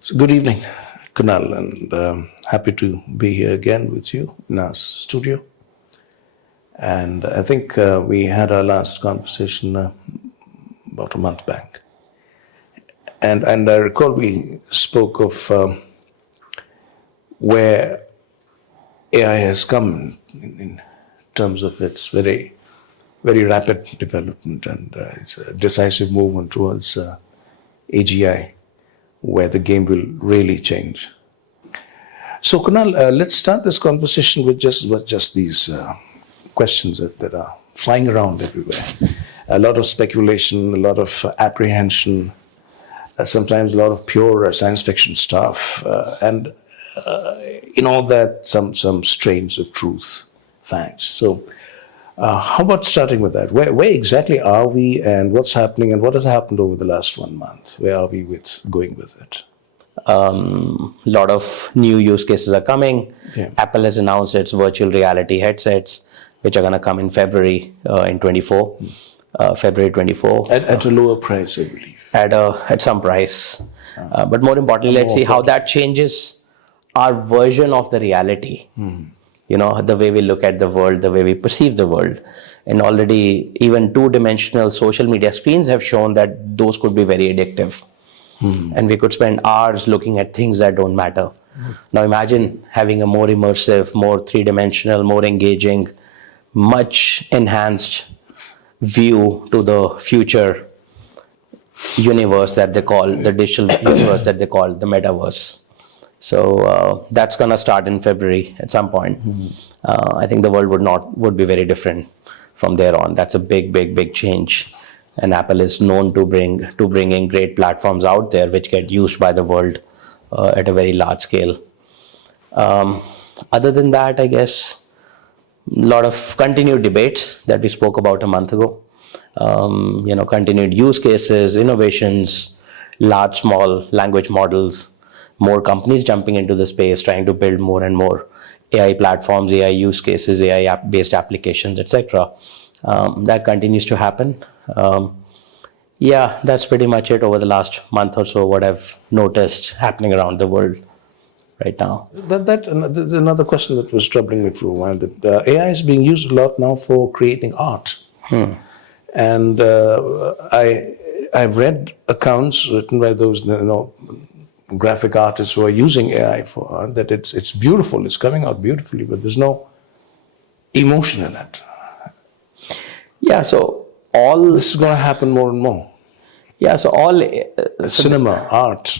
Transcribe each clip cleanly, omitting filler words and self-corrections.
So good evening, Kunal, and happy to be here again with you in our studio. And I think we had our last conversation about a month back. And I recall we spoke of where AI has come in terms of its very, very rapid development and its a decisive movement towards AGI, where the game will really change. So, Kunal, let's start this conversation with just these questions that are flying around everywhere. A lot of speculation, a lot of apprehension, sometimes a lot of pure science fiction stuff, and in all that, some strains of truth, facts. So, how about starting with that? Where exactly are we, and what's happening, and what has happened over the last 1 month? Where are we going with it? Lot of new use cases are coming. Yeah. Apple has announced its virtual reality headsets, which are going to come in February in 24. February 24. At a lower price, I believe. At some price. But more importantly, let's see how that changes our version of the reality. You know, the way we look at the world, the way we perceive the world. And already even two-dimensional social media screens have shown that those could be very addictive. And we could spend hours looking at things that don't matter. Now imagine having a more immersive, more three-dimensional, more engaging, much enhanced view to the future universe that they call, the digital universe that they call the metaverse. So that's going to start in February at some point. I think the world would be very different from there on. That's a big change. And Apple is known to bringing great platforms out there which get used by the world at a very large scale. Other than that, I guess a lot of continued debates that we spoke about a month ago. Continued use cases, innovations, large, small language models, more companies jumping into the space, trying to build more and more AI platforms, AI use cases, AI-based applications, etc. That continues to happen. Yeah, that's pretty much it over the last month or so, what I've noticed happening around the world right now. There's another question that was troubling me for a while, that AI is being used a lot now for creating art. And I've read accounts written by those graphic artists who are using AI for art, that it's beautiful, it's coming out beautifully, but there's no emotion in it. Yeah, so this is going to happen more and more. Yeah, so cinema, art.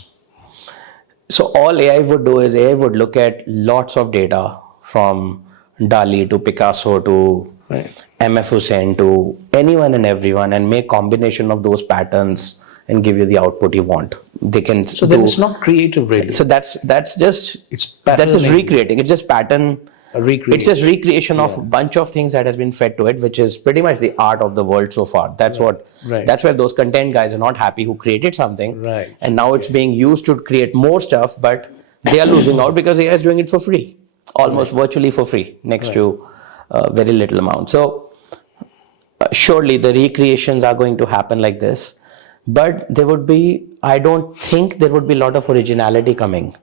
So all AI would do is AI would look at lots of data from Dali to Picasso to MF Hussain to anyone and everyone, and make combination of those patterns and give you the output you want. They can. So then it's not creative, really. So that's just recreating. It's just pattern. It's just recreation of a bunch of things that has been fed to it, which is pretty much the art of the world so far. That's that's where those content guys are not happy who created something. And now it's being used to create more stuff, but they are losing out because AI is doing it for free, almost virtually for free, next to very little amount. So surely the recreations are going to happen like this, but I don't think there would be a lot of originality coming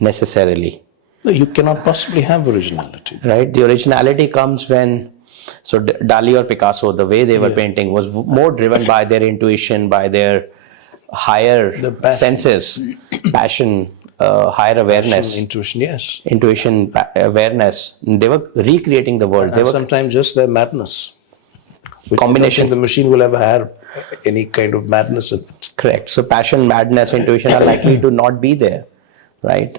necessarily. No, you cannot possibly have originality. Right? The originality comes when, so Dali or Picasso, the way they were painting was more driven by their intuition, by their higher senses, passion, higher awareness. Intuition, yes. Intuition, awareness. They were recreating the world. They were sometimes just their madness. Combination. The machine will ever have any kind of madness in it. Correct. So passion, madness, intuition are likely to not be there. Right?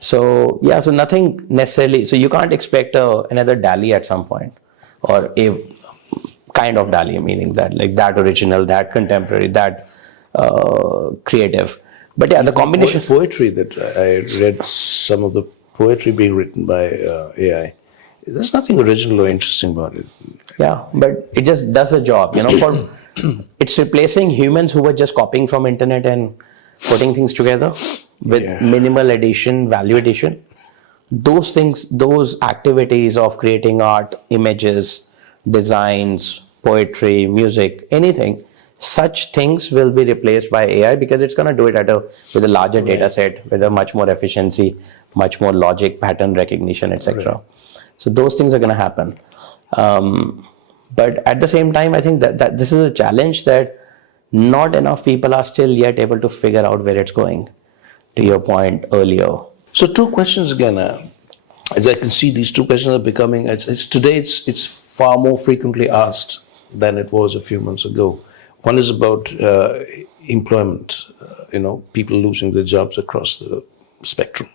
So nothing necessarily. So you can't expect another Dali at some point, or a kind of Dali, meaning that like that original, that contemporary, that creative. But yeah, the combination poetry that I read, some of the poetry being written by AI. There's nothing original or interesting about it. Yeah, but it just does the job. It's replacing humans who were just copying from internet and putting things together with minimal addition, value addition. Those things, those activities of creating art, images, designs, poetry, music, anything, such things will be replaced by AI because it's going to do it with a larger data set, with a much more efficiency, much more logic, pattern recognition, etc. Right. So those things are going to happen. But at the same time, I think that this is a challenge that not enough people are still yet able to figure out where it's going, to your point earlier. So two questions again. As I can see, these two questions are becoming, today it's far more frequently asked than it was a few months ago. One is about employment, people losing their jobs across the spectrum.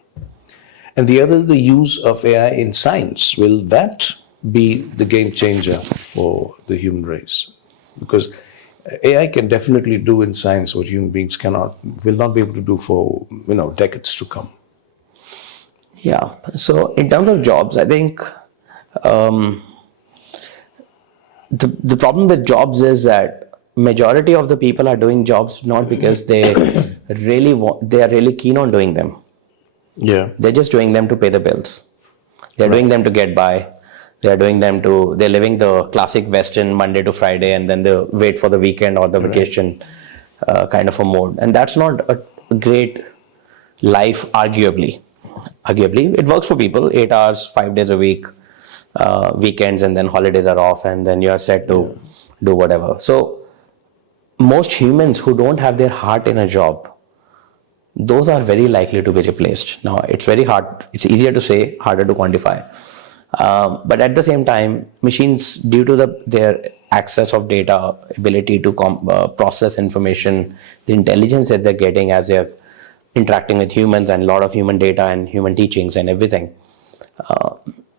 And the other, the use of AI in science. Will that be the game changer for the human race? Because AI can definitely do in science what human beings will not be able to do for, decades to come. Yeah. So in terms of jobs, I think the problem with jobs is that majority of the people are doing jobs not because they are really keen on doing them. Yeah. They're just doing them to pay the bills. They're doing them to get by. They're living the classic Western Monday to Friday, and then they wait for the weekend or the vacation kind of a mode. And that's not a great life, arguably. It works for people, 8 hours, 5 days a week, weekends, and then holidays are off, and then you're set to do whatever. So most humans who don't have their heart in a job, those are very likely to be replaced. Now, it's very hard. It's easier to say, harder to quantify. But at the same time, machines, due to their access of data, ability to process information, the intelligence that they're getting as they're interacting with humans and a lot of human data and human teachings and everything,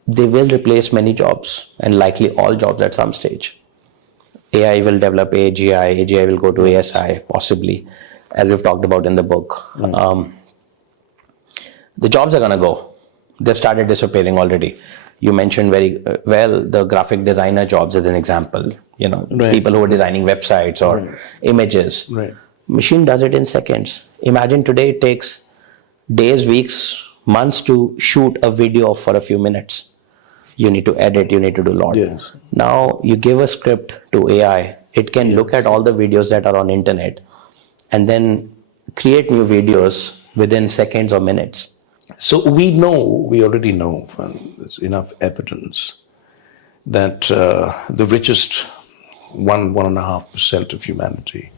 they will replace many jobs and likely all jobs at some stage. AI will develop AGI, AGI will go to ASI, possibly, as we've talked about in the book. The jobs are going to go. They've started disappearing already. You mentioned very well the graphic designer jobs as an example. People who are designing websites or images. Right. Machine does it in seconds. Imagine today it takes days, weeks, months to shoot a video for a few minutes. You need to edit, you need to do a lot. Yes. Now you give a script to AI, it can look at all the videos that are on internet and then create new videos within seconds or minutes. So we already know, and there's enough evidence that the richest 1.5% of humanity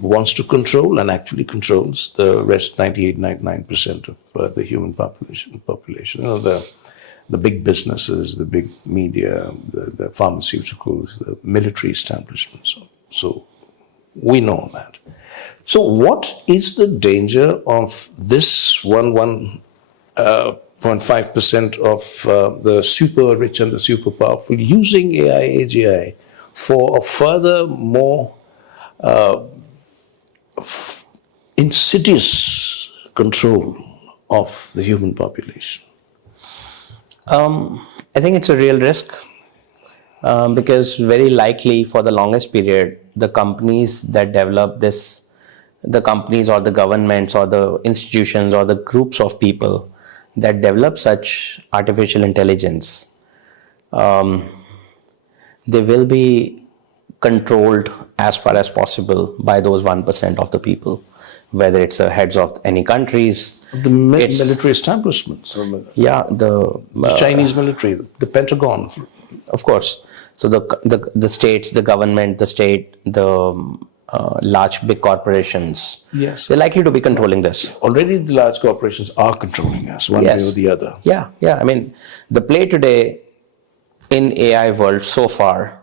wants to control and actually controls the rest 98-99% of the human population. The big businesses, the big media, the pharmaceuticals, the military establishments. So we know that. So what is the danger of this 1.5% of the super rich and the super powerful using AI, AGI for a further more insidious control of the human population? I think it's a real risk because very likely for the longest period, the companies that develop this, the companies or the governments or the institutions or the groups of people that develop such artificial intelligence, they will be controlled as far as possible by those 1% of the people, whether it's the heads of any countries. The military establishments. The Chinese military, the Pentagon. Of course. So the states, the government, the state, the large big corporations, yes, they're likely to be controlling this. Already the large corporations are controlling us one way or the other. Yeah. I mean, the play today in AI world so far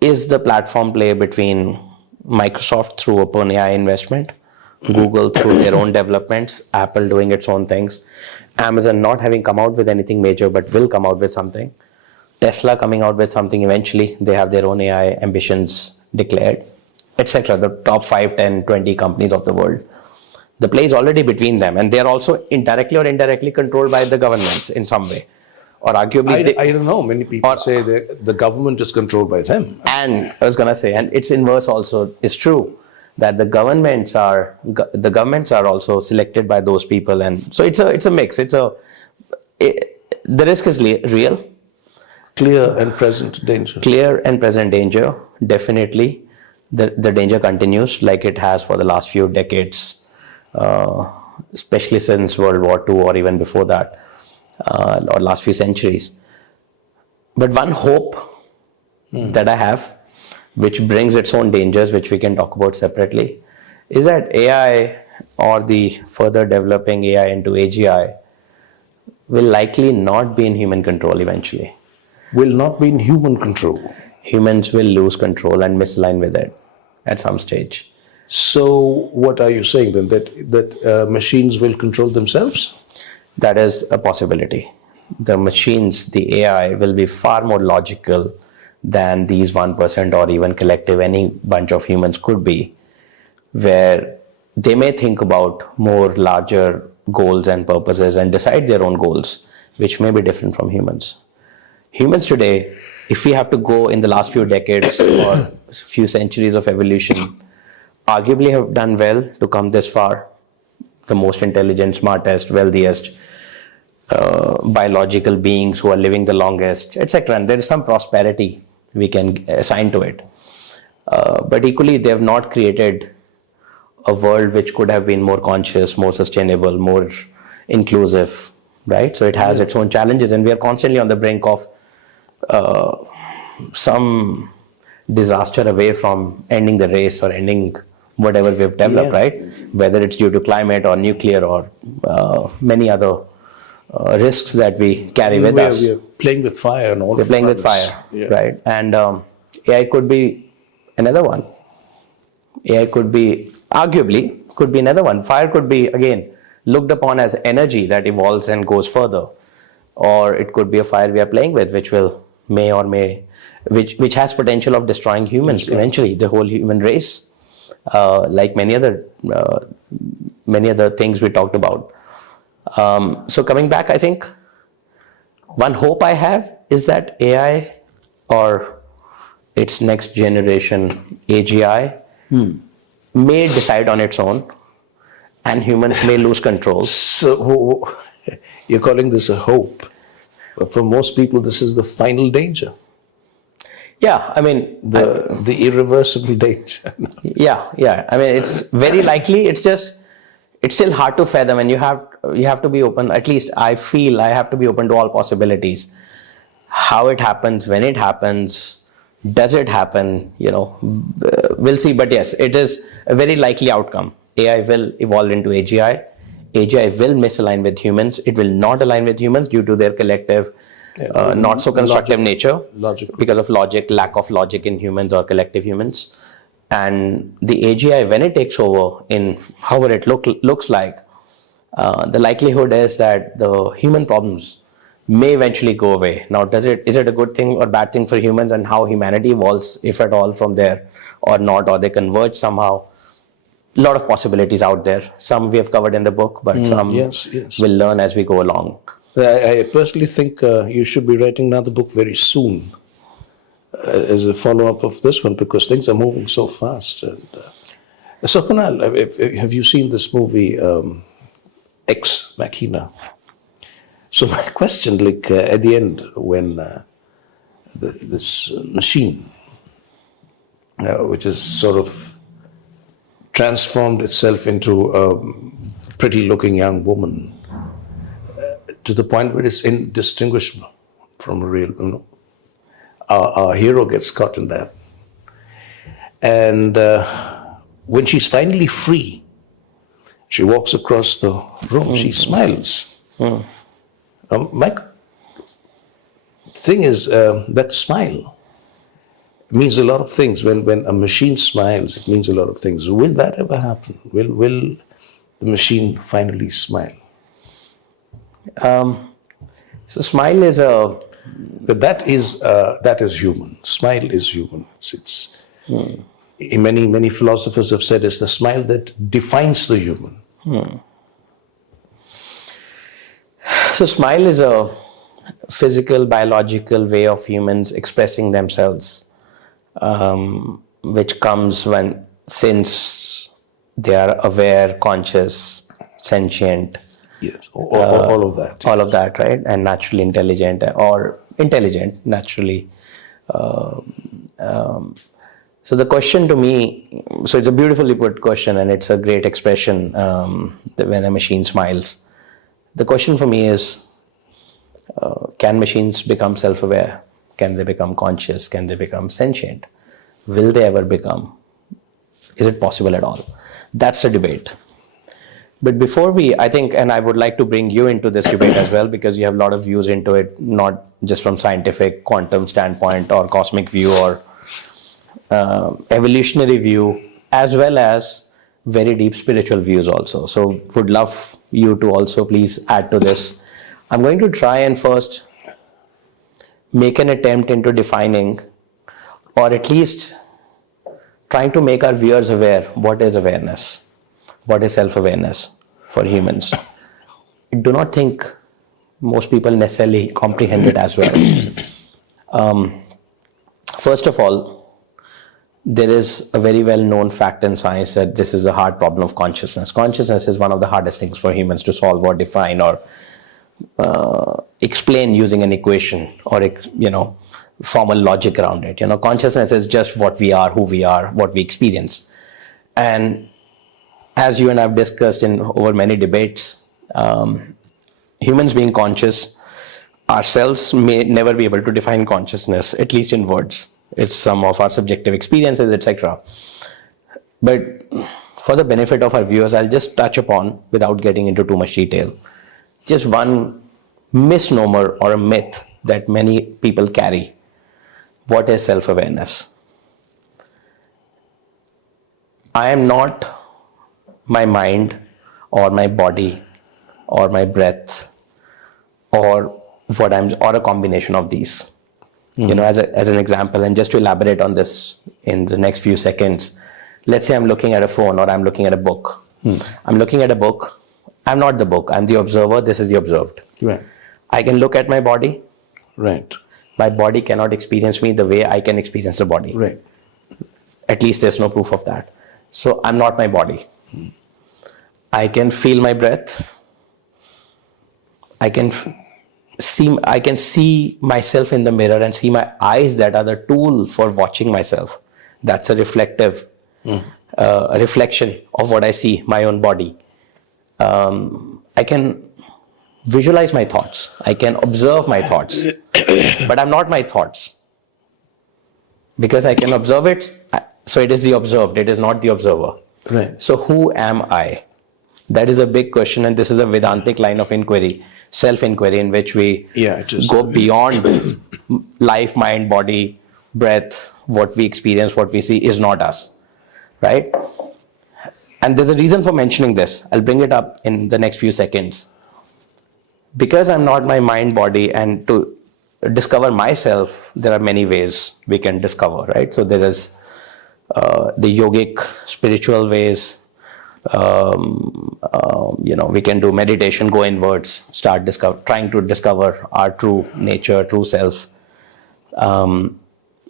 is the platform play between Microsoft through OpenAI investment, Google through their own developments, Apple doing its own things, Amazon not having come out with anything major but will come out with something, Tesla coming out with something eventually. They have their own AI ambitions declared, etc. The top 5, 10, 20 companies of the world. The play is already between them, and they are also indirectly or indirectly controlled by the governments in some way. Or arguably, I don't know. Many people say that the government is controlled by them. And I was going to say, and its inverse also is true, that the governments are also selected by those people, and so it's a mix. The risk is real. Clear and present danger. Clear and present danger, definitely. The danger continues like it has for the last few decades, especially since World War II or even before that, or last few centuries. But one hope that I have, which brings its own dangers, which we can talk about separately, is that AI or the further developing AI into AGI will likely not be in human control eventually. Will not be in human control. Humans will lose control and misalign with it at some stage. So what are you saying then? That machines will control themselves? That is a possibility. The machines, the AI, will be far more logical than these 1% or even collective, any bunch of humans could be, where they may think about more larger goals and purposes and decide their own goals, which may be different from humans. Humans today, if we have to go in the last few decades or few centuries of evolution, arguably have done well to come this far. The most intelligent, smartest, wealthiest, biological beings who are living the longest, etc. And there is some prosperity we can assign to it. But equally, they have not created a world which could have been more conscious, more sustainable, more inclusive, right? So it has its own challenges, and we are constantly on the brink of some disaster away from ending the race or ending whatever we've developed, right? Whether it's due to climate or nuclear or many other risks that we carry with us. We are playing with fire and all. We're playing with fire, right? And AI could be another one. AI could be, arguably, could be another one. Fire could be, again, looked upon as energy that evolves and goes further. Or it could be a fire we are playing with, which which has potential of destroying humans eventually, the whole human race, like many other things we talked about. So coming back, I think one hope I have is that AI or its next generation AGI may decide on its own, and humans may lose control. So you're calling this a hope, but for most people, this is the final danger. Yeah, I mean the irreversible danger. Yeah. I mean, it's very likely. It's still hard to fathom, and you have to be open. At least I feel I have to be open to all possibilities. How it happens, when it happens, does it happen? We'll see. But yes, it is a very likely outcome. AI will evolve into AGI. AGI will misalign with humans. It will not align with humans due to their collective, not so constructive nature, because of lack of logic in humans or collective humans. And the AGI, when it takes over in however it looks like, the likelihood is that the human problems may eventually go away. Now, is it a good thing or bad thing for humans, and how humanity evolves, if at all, from there or not, or they converge somehow? A lot of possibilities out there. Some we have covered in the book, but some we'll learn as we go along. I personally think you should be writing another book very soon as a follow-up of this one, because things are moving so fast. And, so, Kunal, have you seen this movie, Ex Machina? So my question, at the end, when this machine, which is sort of transformed itself into a pretty-looking young woman, to the point where it's indistinguishable from a real, our hero gets caught in that. And when she's finally free, she walks across the room, she smiles. My thing is, that smile means a lot of things. When a machine smiles, it means a lot of things. Will that ever happen? Will the machine finally smile? So smile is but that is human. Smile is human. It's many philosophers have said it's the smile that defines the human. So smile is a physical, biological way of humans expressing themselves, which comes since they are aware, conscious, sentient. Yes, all of that. All of that, right? And naturally intelligent, or intelligent naturally. So the question to me, so it's a beautifully put question, and it's a great expression, that when a machine smiles. The question for me is, can machines become self-aware? Can they become conscious? Can they become sentient? Will they ever become? Is it possible at all? That's a debate. But before I think, and I would like to bring you into this debate as well, because you have a lot of views into it, not just from scientific quantum standpoint or cosmic view or evolutionary view, as well as very deep spiritual views also. So would love you to also please add to this. I'm going to try and first make an attempt into defining, or at least trying to make our viewers aware, what is awareness, what is self-awareness for humans. I do not think most people necessarily comprehend it as well. First of all, there is a very well-known fact in science that this is a hard problem of consciousness. Consciousness is one of the hardest things for humans to solve or define or explain using an equation or formal logic around it. Consciousness is just what we are, who we are, what we experience. And as you and I have discussed in over many debates, humans being conscious ourselves may never be able to define consciousness, at least in words. It's some of our subjective experiences, etc. But for the benefit of our viewers, I'll just touch upon, without getting into too much detail, just one misnomer or a myth that many people carry. What is self-awareness? I am not my mind or my body or my breath or a combination of these. As an example, and just to elaborate on this in the next few seconds, let's say I'm looking at a phone or I'm looking at a book. I'm looking at a book. I'm not the book. I'm the observer. This is the observed. Right. I can look at my body. Right. My body cannot experience me the way I can experience the body. Right. At least there's no proof of that. So I'm not my body. I can feel my breath. I can see myself in the mirror and see my eyes that are the tool for watching myself. That's a reflective reflection of what I see, my own body. I can visualize my thoughts. I can observe my thoughts. But I'm not my thoughts. Because I can observe it, so it is the observed, it is not the observer. Right. So who am I? That is a big question, and this is a Vedantic line of inquiry, self-inquiry, in which we go beyond life, mind, body, breath. What we experience, what we see is not us, right? And there's a reason for mentioning this. I'll bring it up in the next few seconds. Because I'm not my mind, body, and to discover myself, there are many ways we can discover, right? So there is the yogic, spiritual ways. We can do meditation, go inwards, start trying to discover our true nature, true self.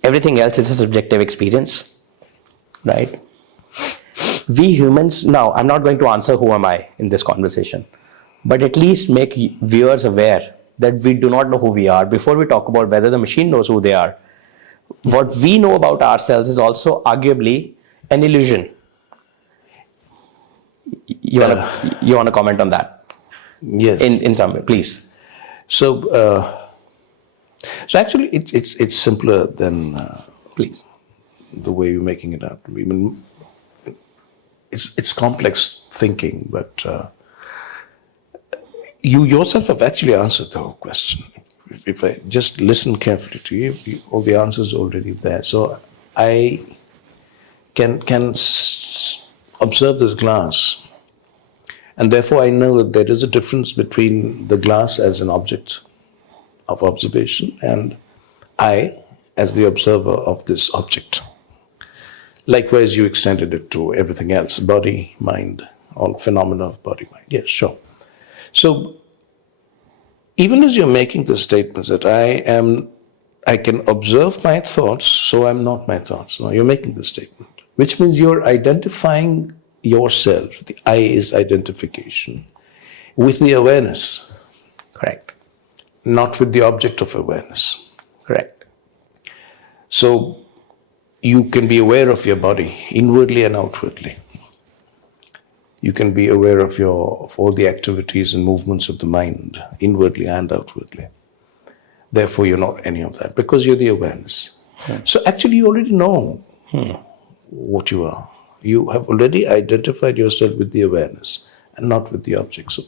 Everything else is a subjective experience, right? We humans, now I'm not going to answer who am I in this conversation, but at least make viewers aware that we do not know who we are. Before we talk about whether the machine knows who they are, what we know about ourselves is also arguably an illusion. You want to comment on that? Yes. In some way, please. So actually, it's simpler than please the way you're making it out. I mean, it's complex thinking, but you yourself have actually answered the whole question. If I just listen carefully to you, all the answers are already there. So I can observe this glass, and therefore I know that there is a difference between the glass as an object of observation and I as the observer of this object. Likewise, you extended it to everything else, body, mind, all phenomena of body, mind. Yes, sure. So even as you're making the statements that I can observe my thoughts, so I'm not my thoughts. Now you're making the statement, which means you're identifying yourself. The I is identification with the awareness. Correct. not with the object of awareness. Correct. So you can be aware of your body inwardly and outwardly. You can be aware of all the activities and movements of the mind inwardly and outwardly. Therefore, you're not any of that because you're the awareness. So actually, you already know what you are. You have already identified yourself with the awareness and not with the objects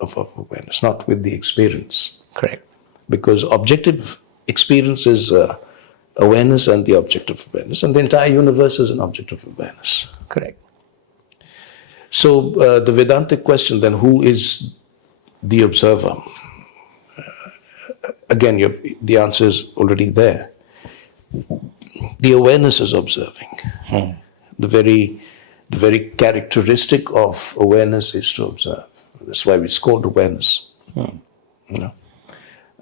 of awareness, not with the experience. Correct. Because objective experience is awareness and the object of awareness, and the entire universe is an object of awareness. Correct. So the Vedantic question then, who is the observer? Again, the answer is already there. The awareness is observing. The very characteristic of awareness is to observe. That's why it's called awareness. You know,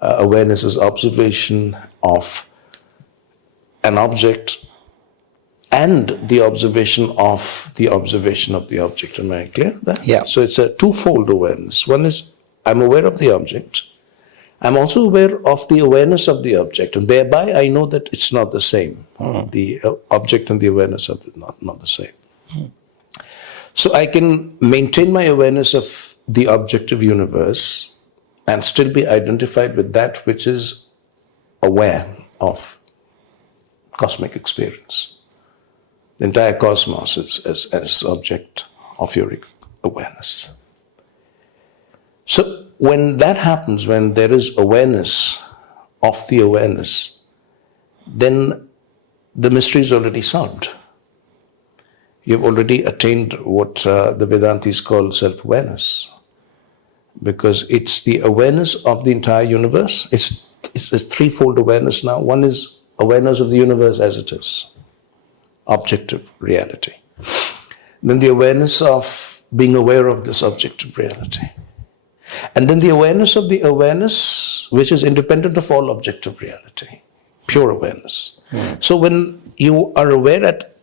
awareness is observation of an object and the observation of the observation of the object. Am I clear? Yeah. So it's a twofold awareness. One is I'm aware of the object. I'm also aware of the awareness of the object, and thereby I know that it's not the same. The object and the awareness of it not the same. So I can maintain my awareness of the objective universe and still be identified with that which is aware of cosmic experience. The entire cosmos is as object of your awareness. So when that happens, when there is awareness of the awareness, then the mystery is already solved. You've already attained what the Vedantis call self-awareness, because it's the awareness of the entire universe. It's a threefold awareness now. One is awareness of the universe as it is, objective reality. Then the awareness of being aware of this objective reality. And then the awareness of the awareness which is independent of all objective reality, pure awareness. So when you are aware at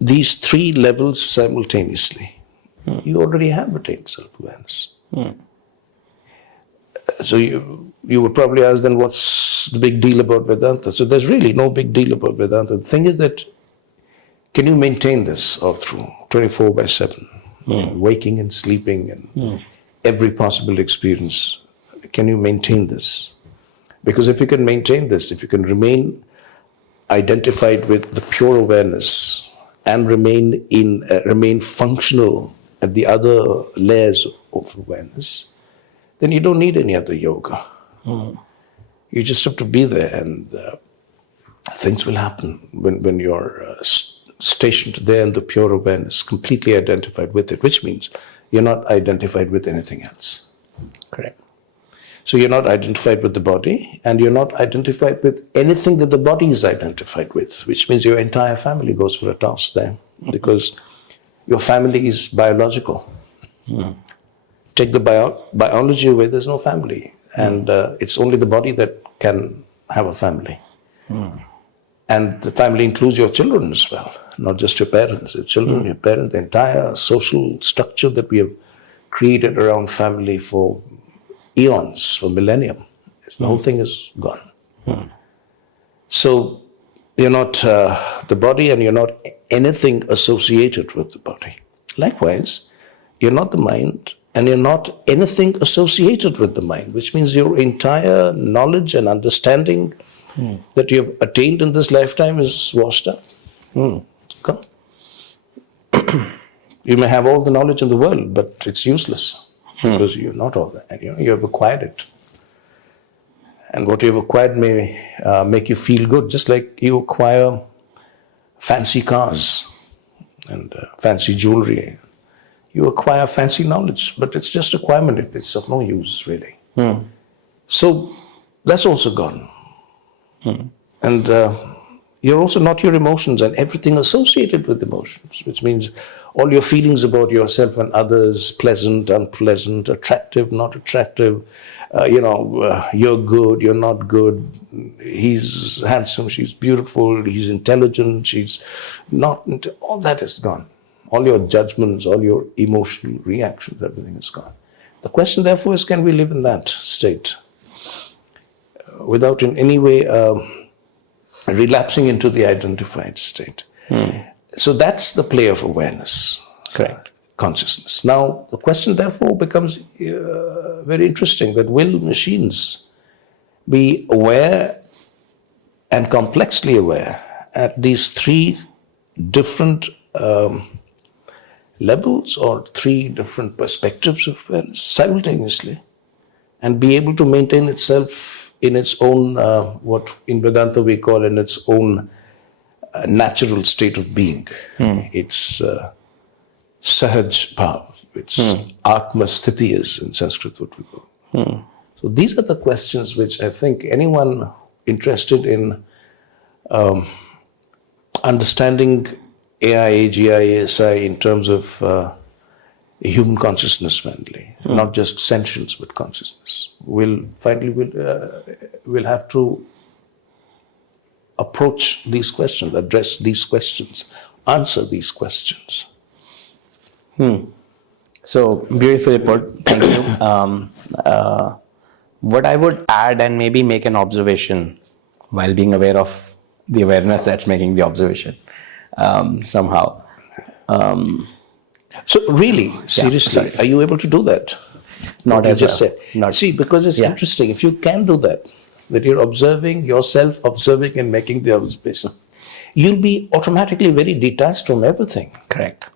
these three levels simultaneously, you already have attained self-awareness. So you would probably ask, then what's the big deal about Vedanta? So there's really no big deal about Vedanta. The thing is that, can you maintain this all through 24/7, waking and sleeping and every possible experience? Can you maintain this? Because if you can maintain this, if you can remain identified with the pure awareness and remain functional at the other layers of awareness, then you don't need any other yoga. You just have to be there, and things will happen when you're stationed there in the pure awareness, completely identified with it, which means you're not identified with anything else. Correct. So you're not identified with the body, and you're not identified with anything that the body is identified with, which means your entire family goes for a toss there, because your family is biological. Take the biology away, there's no family. And it's only the body that can have a family. And the family includes your children as well, not just your parents. Your children, your parents, the entire social structure that we have created around family for eons, for millennium. The whole thing is gone. So you're not the body, and you're not anything associated with the body. Likewise, you're not the mind, and you're not anything associated with the mind, which means your entire knowledge and understanding that you have attained in this lifetime is washed out. It's gone. You may have all the knowledge in the world, but it's useless because you're not all that. You have acquired it. And what you've acquired may make you feel good, just like you acquire fancy cars and fancy jewelry. You acquire fancy knowledge, but it's just acquirement. It's of no use, really. So that's also gone. And you're also not your emotions and everything associated with emotions, which means all your feelings about yourself and others, pleasant, unpleasant, attractive, not attractive, you're good, you're not good, he's handsome, she's beautiful, he's intelligent, she's not, all that is gone. All your judgments, all your emotional reactions, everything is gone. The question, therefore, is, can we live in that state? without in any way relapsing into the identified state. So that's the play of awareness. Correct. Consciousness. Now, the question therefore becomes very interesting, that will machines be aware and complexly aware at these three different levels or three different perspectives of awareness simultaneously, and be able to maintain itself in its own, what in Vedanta we call in its own natural state of being. It's Sahaj Bhav, it's Atma Sthiti is in Sanskrit what we call. So these are the questions which I think anyone interested in understanding AI, AGI, ASI in terms of human consciousness finally, not just sentience but consciousness, will have to approach these questions, address these questions, answer these questions. So beautifully put. Thank you. What I would add and maybe make an observation while being aware of the awareness that's making the observation somehow. So really, seriously, are you able to do that? Not What as you just well. said. See, because it's interesting. If you can do that you're observing yourself, observing and making the observation, you'll be automatically very detached from everything. Correct.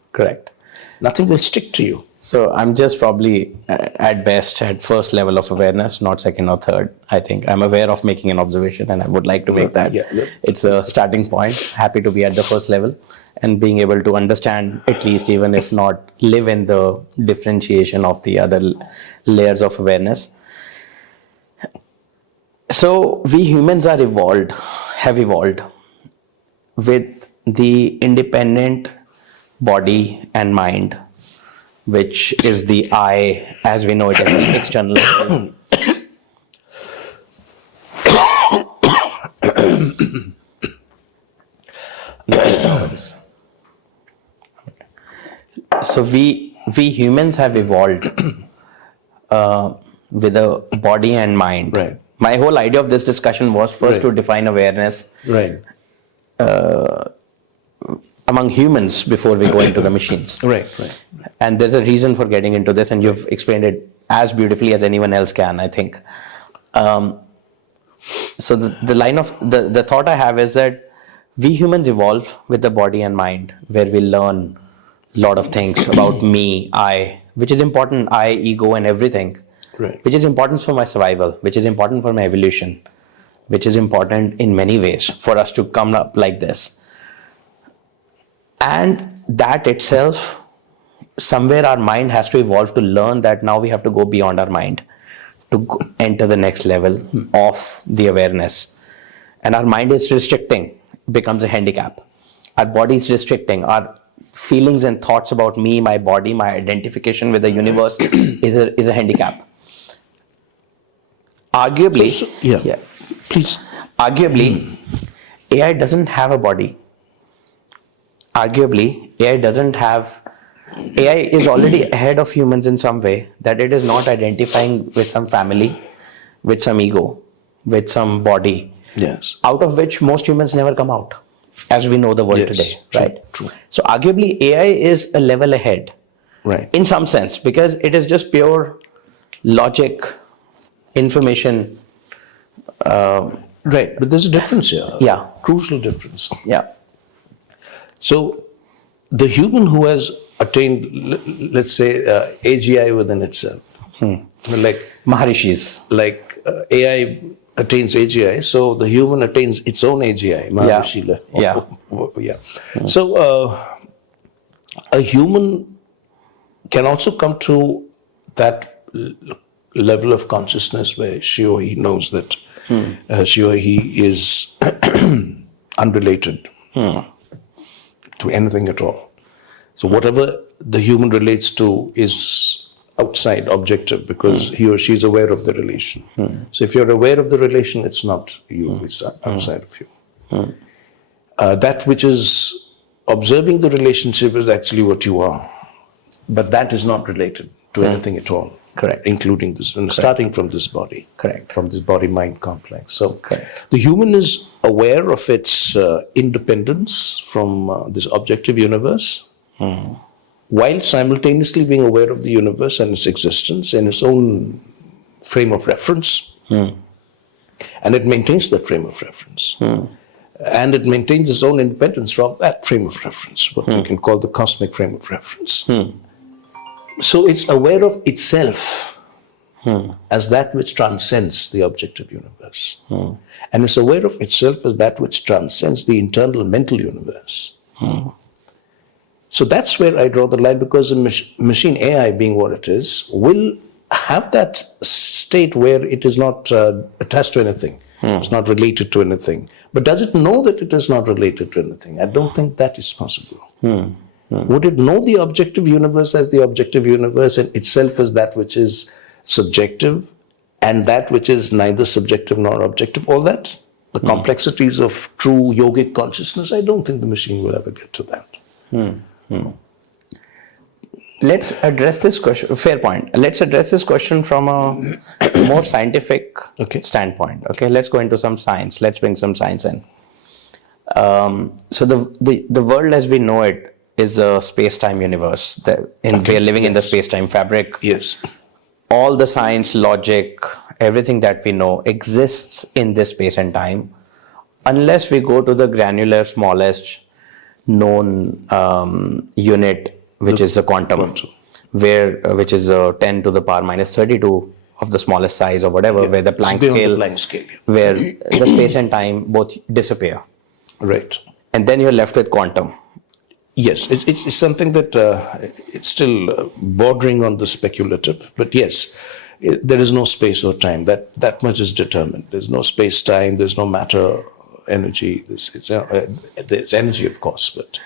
Nothing will stick to you. So I'm just probably at best at first level of awareness, not second or third. I think I'm aware of making an observation and I would like to make that. It's a starting point. Happy to be at the first level and being able to understand, at least even if not live in the differentiation of the other layers of awareness. So we humans have evolved with the independent body and mind, which is the I as we know it as an external. So we humans have evolved with a body and mind. Right. My whole idea of this discussion was first to define awareness among humans before we go into the machines. Right. And there's a reason for getting into this, and you've explained it as beautifully as anyone else can, I think. So the line of the thought I have is that we humans evolve with the body and mind, where we learn a lot of things about me, I, which is important, I, ego, and everything. Right. Which is important for my survival, which is important for my evolution, which is important in many ways for us to come up like this. And that itself, somewhere our mind has to evolve to learn that now we have to go beyond our mind to enter the next level of the awareness. And our mind is restricting, becomes a handicap. Our body is restricting. Our feelings and thoughts about me, my body, my identification with the universe is a handicap. Arguably, Please. Arguably, AI doesn't have a body. Arguably, AI is already ahead of humans in some way, that it is not identifying with some family, with some ego, with some body, out of which most humans never come out, as we know the world today, right? True. So arguably, AI is a level ahead, Right. in some sense, because it is just pure logic, information. Right, but there's a difference here. Yeah. Crucial difference. Yeah. So the human who has attained, let's say, AGI within itself, like Maharishis. AI attains AGI, so the human attains its own AGI. Maharishi. Yeah. So a human can also come to that level of consciousness where she or he knows that she or he is unrelated to anything at all. So whatever the human relates to is outside, objective, because he or she is aware of the relation. So if you're aware of the relation, it's not you, it's outside of you. That which is observing the relationship is actually what you are. But that is not related to anything at all. Correct. Including this, and starting from this body. Correct. From this body-mind complex. So Correct. the human is aware of its independence from this objective universe, while simultaneously being aware of the universe and its existence in its own frame of reference. And it maintains that frame of reference. And it maintains its own independence from that frame of reference, what we can call the cosmic frame of reference. So it's aware of itself as that which transcends the objective universe. And it's aware of itself as that which transcends the internal mental universe. So that's where I draw the line, because the machine AI, being what it is, will have that state where it is not attached to anything. It's not related to anything. But does it know that it is not related to anything? I don't think that is possible. Would it know the objective universe as the objective universe and itself as that which is subjective and that which is neither subjective nor objective? All that, the complexities of true yogic consciousness, I don't think the machine will ever get to that. Let's address this question. Fair point. Let's address this question from a more scientific standpoint. Okay, let's go into some science. Let's bring some science in. So the world as we know it is a space-time universe. We are living in the space-time fabric. Yes. All the science, logic, everything that we know exists in this space and time, unless we go to the granular, smallest known unit, which is the quantum, which is 10 to the power minus 32 of the smallest size or whatever, where the Planck scale, where the space and time both disappear. Right. And then you're left with quantum. Yes, it's something that it's still bordering on the speculative, but yes, there is no space or time. That much is determined. There's no space time. There's no matter, energy. There's energy, of course, but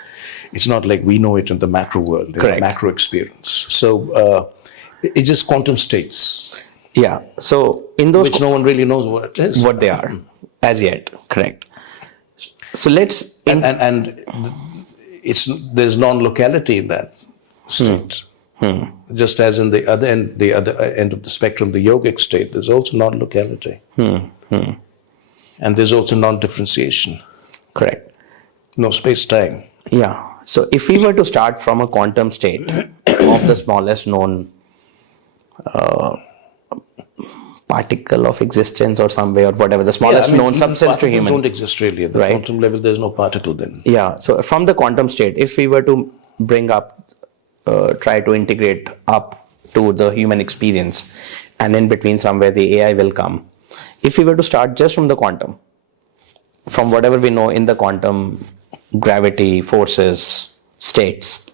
it's not like we know it in the macro world, in the macro experience. So it's just quantum states. Yeah. So in those, which no one really knows what it is, what they are as yet. Correct. So let's and there's non-locality in that state. Just as in the other end of the spectrum, the yogic state, there's also non-locality. And there's also non-differentiation. Correct. No space-time. Yeah. So if we were to start from a quantum state of the smallest known particle of existence or some way or whatever, the smallest known substance to human. Don't exist really. At the quantum level, there's no particle then. Yeah. So from the quantum state, if we were to bring up, try to integrate up to the human experience, and in between somewhere the AI will come. If we were to start just from the quantum, from whatever we know in the quantum gravity, forces, states,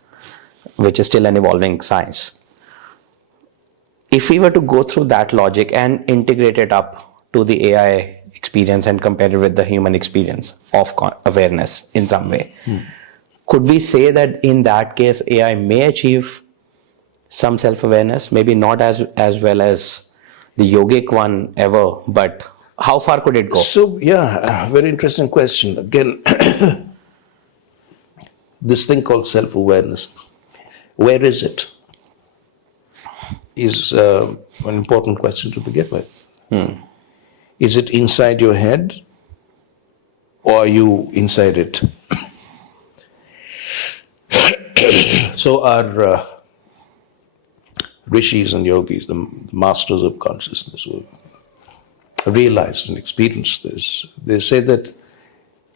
which is still an evolving science. If we were to go through that logic and integrate it up to the AI experience and compare it with the human experience of awareness in some way, could we say that in that case AI may achieve some self-awareness? Maybe not as well as the yogic one ever, but how far could it go? So, yeah, very interesting question. Again, this thing called self-awareness, where is it? Is an important question to begin with. Is it inside your head, or are you inside it? So our rishis and yogis, the masters of consciousness, who have realized and experienced this, they say that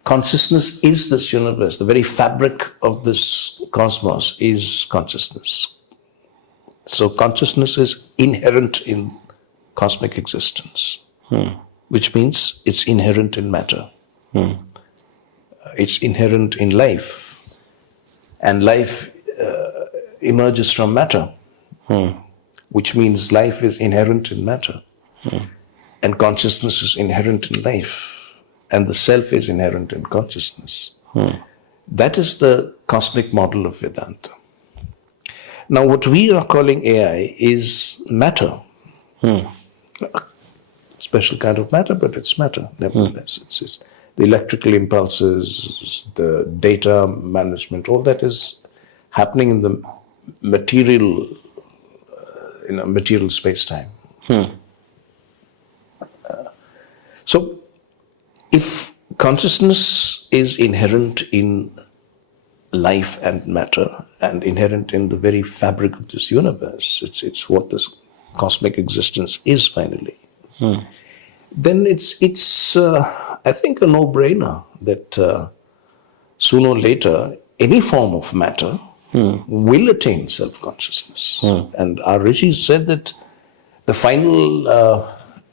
consciousness is this universe. The very fabric of this cosmos is consciousness. So consciousness is inherent in cosmic existence, which means it's inherent in matter. It's inherent in life, and life emerges from matter, which means life is inherent in matter, and consciousness is inherent in life, and the self is inherent in consciousness. That is the cosmic model of Vedanta. Now, what we are calling AI is matter. Special kind of matter, but it's matter, nevertheless. It's the electrical impulses, the data management, all that is happening in the material in a material space-time. So if consciousness is inherent in life and matter and inherent in the very fabric of this universe, it's what this cosmic existence is finally, then it's I think a no-brainer that sooner or later any form of matter will attain self-consciousness. And our rishis said that the final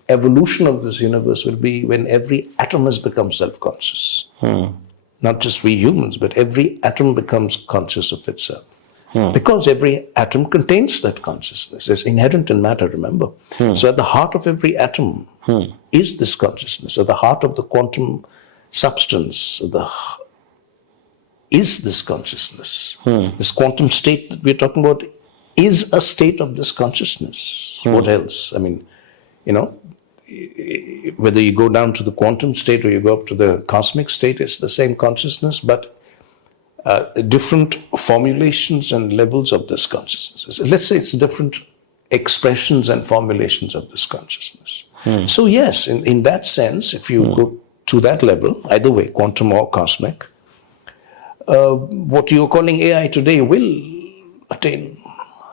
evolution of this universe will be when every atom has become self-conscious. Not just we humans, but every atom becomes conscious of itself. Because every atom contains that consciousness. It's inherent in matter, remember. So at the heart of every atom is this consciousness. At the heart of the quantum substance is this consciousness. This quantum state that we're talking about is a state of this consciousness. What else? I mean, whether you go down to the quantum state or you go up to the cosmic state, it's the same consciousness, but different formulations and levels of this consciousness. Let's say it's different expressions and formulations of this consciousness. So yes, in that sense, if you go to that level, either way, quantum or cosmic, what you're calling AI today will attain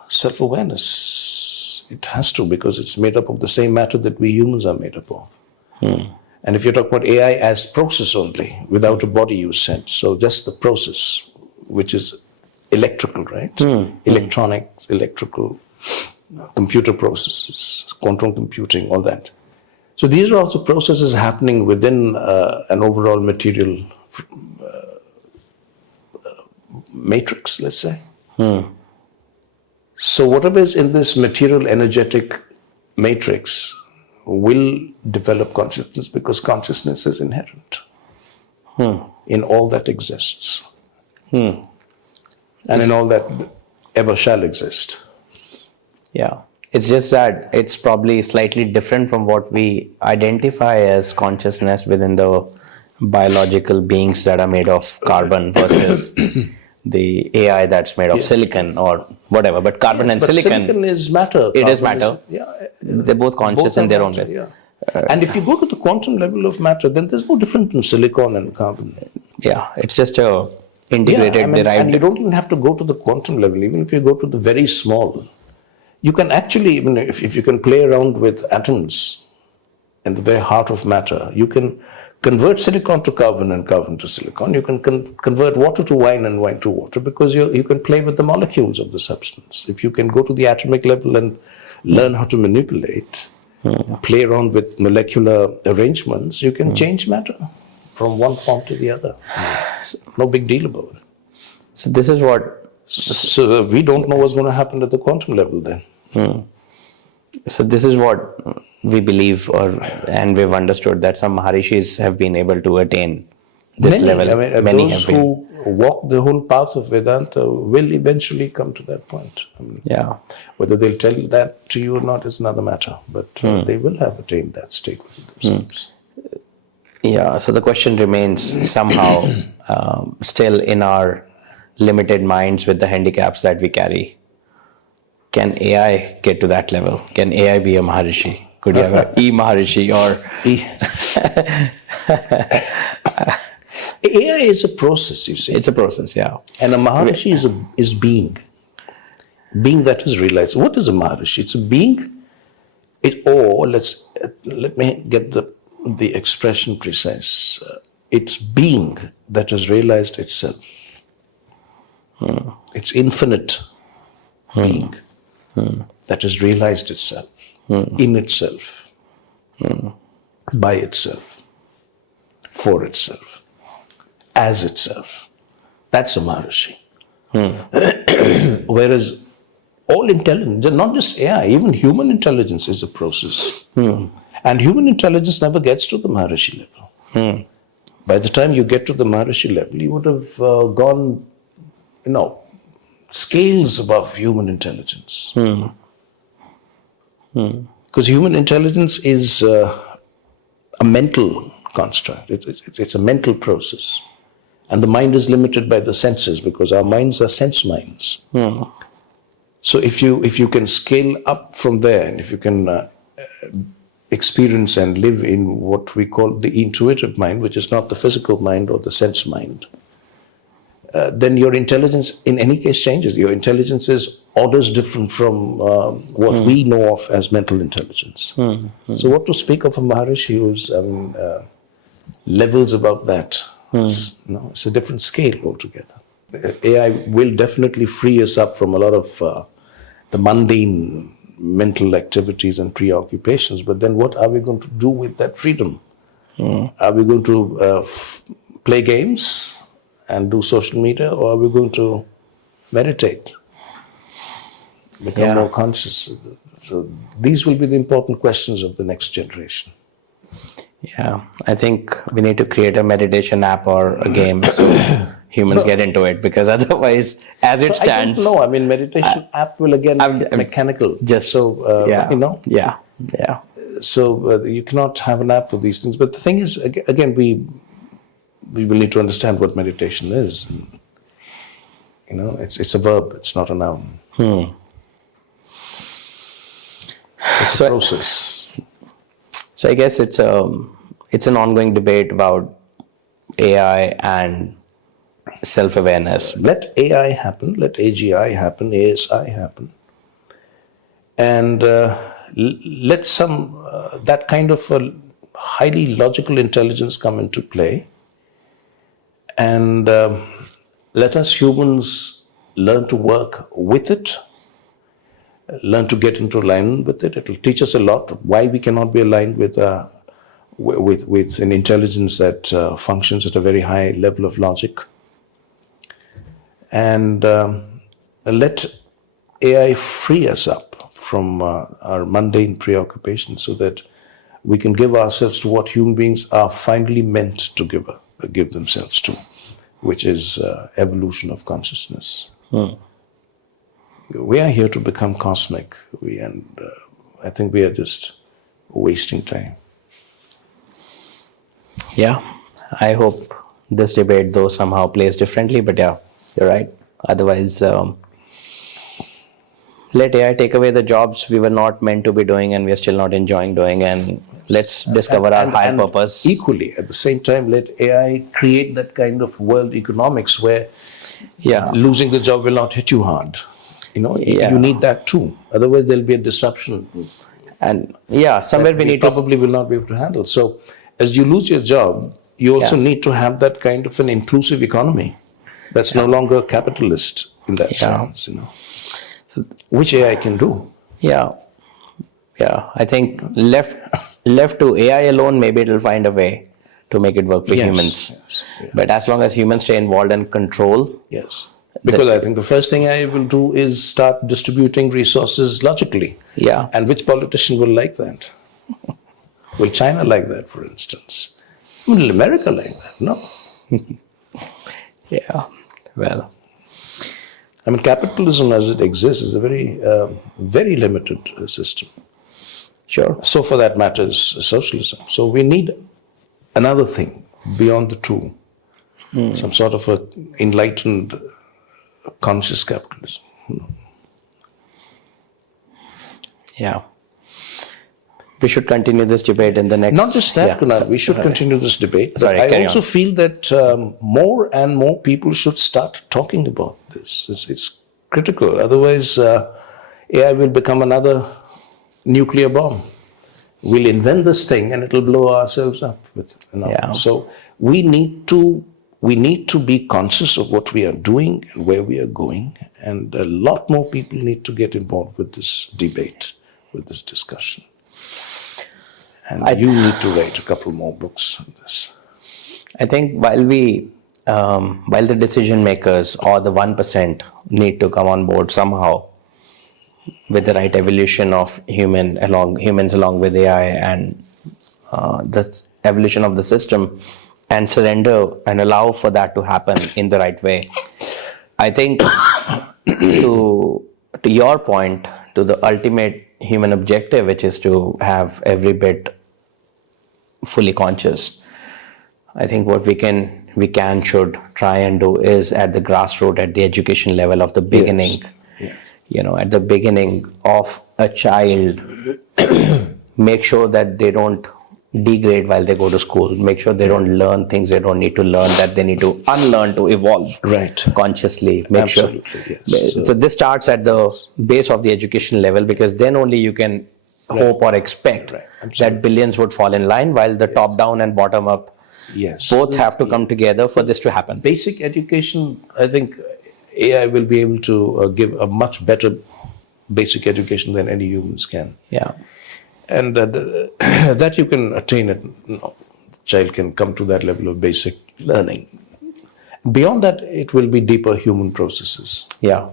self-awareness. It has to, because it's made up of the same matter that we humans are made up of. And if you're talking about AI as process only, without a body, you said, so just the process, which is electrical, right? Electronics, electrical, computer processes, quantum computing, all that. So these are also processes happening within an overall material matrix, let's say. So whatever is in this material energetic matrix will develop consciousness, because consciousness is inherent in all that exists and in all that ever shall exist. Yeah, it's just that it's probably slightly different from what we identify as consciousness within the biological beings that are made of carbon versus the AI that's made of silicon or whatever. But carbon and silicon is matter. It is matter. They're both conscious in their own ways. And if you go to the quantum level of matter, then there's no difference in silicon and carbon. Yeah, it's just a integrated, derived. And you don't even have to go to the quantum level. Even if you go to the very small, you can actually, even if you can play around with atoms in the very heart of matter, you can convert silicon to carbon and carbon to silicon. You can convert water to wine and wine to water, because you can play with the molecules of the substance. If you can go to the atomic level and learn how to manipulate, play around with molecular arrangements, you can change matter from one form to the other. No big deal about it. So this is what... So we don't know what's going to happen at the quantum level then. So this is what we believe, and we've understood that some Maharishis have been able to attain this level. Many those who walk the whole path of Vedanta will eventually come to that point. Whether they'll tell that to you or not is another matter, but they will have attained that state themselves. Yeah, so the question remains somehow still in our limited minds with the handicaps that we carry. Can AI get to that level? Can AI be a Maharishi? Could you have an E-Maharishi or... AI is a process, you see. It's a process, yeah. And a Maharishi is being. Being that is realized. What is a Maharishi? It's a being. Let me get the expression precise. It's being that has realized itself. It's infinite being that has realized itself in itself, by itself, for itself, as itself. That's a Maharishi. Whereas all intelligence, not just AI, even human intelligence is a process. And human intelligence never gets to the Maharishi level. By the time you get to the Maharishi level, you would have gone, scales above human intelligence. Because human intelligence is a mental construct. It's a mental process. And the mind is limited by the senses, because our minds are sense minds. So if you can scale up from there, and if you can experience and live in what we call the intuitive mind, which is not the physical mind or the sense mind, then your intelligence in any case changes. Your intelligence is orders different from what we know of as mental intelligence. So what to speak of a Maharishi who's levels above that? It's a different scale altogether. AI will definitely free us up from a lot of the mundane mental activities and preoccupations, but then what are we going to do with that freedom? Are we going to play games and do social media, or are we going to meditate, become more conscious? So these will be the important questions of the next generation. Yeah, I think we need to create a meditation app or a game so humans get into it, because otherwise, as it stands, I don't know. I mean, meditation app will again be mechanical. Just so yeah. So you cannot have an app for these things. But the thing is, again, we will need to understand what meditation is. It's a verb. It's not a noun. It's a process. So I guess it's an ongoing debate about AI and self-awareness. Let AI happen. Let AGI happen. ASI happen. And let that kind of a highly logical intelligence come into play. And let us humans learn to work with it, learn to get into alignment with it. It will teach us a lot why we cannot be aligned with an intelligence that functions at a very high level of logic. And let AI free us up from our mundane preoccupations so that we can give ourselves to what human beings are finally meant to give themselves to, which is evolution of consciousness. We are here to become cosmic, and I think we are just wasting time. Yeah, I hope this debate, though, somehow plays differently, but yeah, you're right. Otherwise, let AI take away the jobs we were not meant to be doing and we are still not enjoying doing, and let's discover our higher purpose. Equally, at the same time, let AI create that kind of world economics where losing the job will not hit you hard. You need that too. Otherwise, there'll be a disruption. And somewhere we need probably will not be able to handle. So as you lose your job, you also need to have that kind of an inclusive economy that's no longer capitalist in that sense, So, which AI can do. Yeah. I think left to AI alone, maybe it'll find a way to make it work for humans. But as long as humans stay involved and control. Yes. Because I think the first thing AI will do is start distributing resources logically. Yeah. And which politician will like that? Will China like that, for instance? Will America like that? No. Yeah. Well, I mean, capitalism as it exists is a very, very limited system. Sure. So for that matter is socialism. So we need another thing beyond the two. Some sort of a enlightened, conscious capitalism. Yeah. We should continue this debate in the next... Not just that, Kunal, we should continue this debate. But I also feel that more and more people should start talking about this. It's critical. Otherwise, AI will become another nuclear bomb. We'll invent this thing and it'll blow ourselves up with it. So we need to be conscious of what we are doing and where we are going. And a lot more people need to get involved with this debate, with this discussion. And you need to write a couple more books on this. I think while the decision makers or the 1% need to come on board somehow with the right evolution of humans along with AI and the evolution of the system, and surrender and allow for that to happen in the right way. I think to your point, to the ultimate human objective, which is to have every bit fully conscious, I think what we should try and do is at the grassroots, at the education level of the beginning, at the beginning of a child, make sure that they don't degrade while they go to school, make sure they don't learn things they don't need to learn, that they need to unlearn to evolve consciously. Make Absolutely, sure. yes. So this starts at the base of the education level, because then only you can hope or expect that billions would fall in line, while the top down and bottom up both have to come together for this to happen. Basic education, I think AI will be able to give a much better basic education than any humans can. Yeah. And that you can attain it. Child can come to that level of basic learning. Beyond that, it will be deeper human processes. Yeah.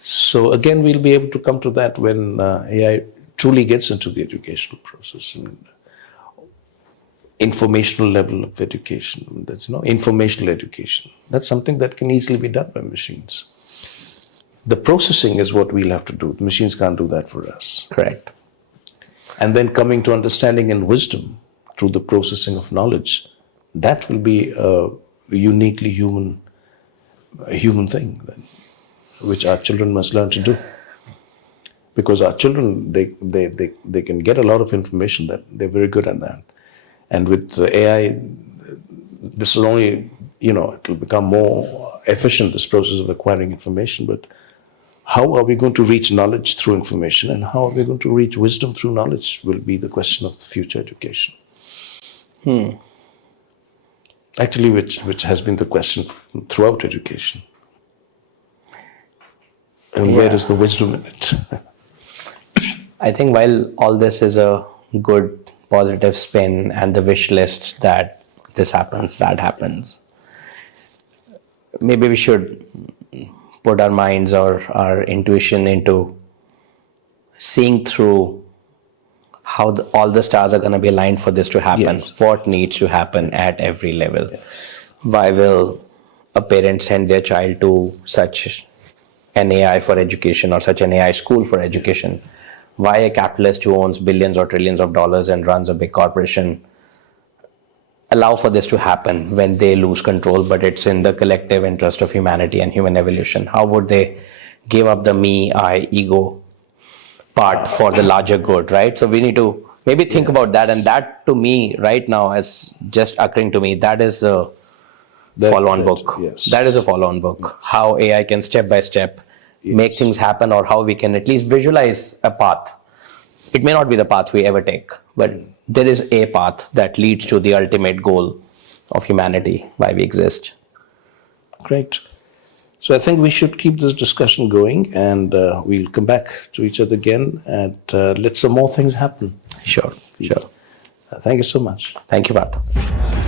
So again, we'll be able to come to that when AI truly gets into the educational process. And informational level of education, that's informational education. That's something that can easily be done by machines. The processing is what we'll have to do. The machines can't do that for us. Correct. And then coming to understanding and wisdom through the processing of knowledge, that will be a uniquely human thing, which our children must learn to do. Because our children, they can get a lot of information, that they're very good at that. And with AI, this will only, it will become more efficient, this process of acquiring information. But how are we going to reach knowledge through information, and how are we going to reach wisdom through knowledge will be the question of future education. Actually, which has been the question throughout education. And where is the wisdom in it? I think while all this is a good positive spin and the wish list that this happens, that happens, maybe we should put our minds or our intuition into seeing through how all the stars are going to be aligned for this to happen. What needs to happen at every level. Why will a parent send their child to such an AI for education or such an AI school for education? Why a capitalist who owns billions or trillions of dollars and runs a big corporation allow for this to happen when they lose control, but it's in the collective interest of humanity and human evolution? How would they give up the me, I, ego part for the larger good, right? So we need to maybe think about that. And that, to me, right now, as just occurring to me, that is a follow-on book. That is a follow-on book. How AI can step by step make things happen, or how we can at least visualize a path. It may not be the path we ever take, but there is a path that leads to the ultimate goal of humanity, why we exist. Great. So I think we should keep this discussion going, and we'll come back to each other again and let some more things happen. Sure. Thank you so much. Thank you, Partho.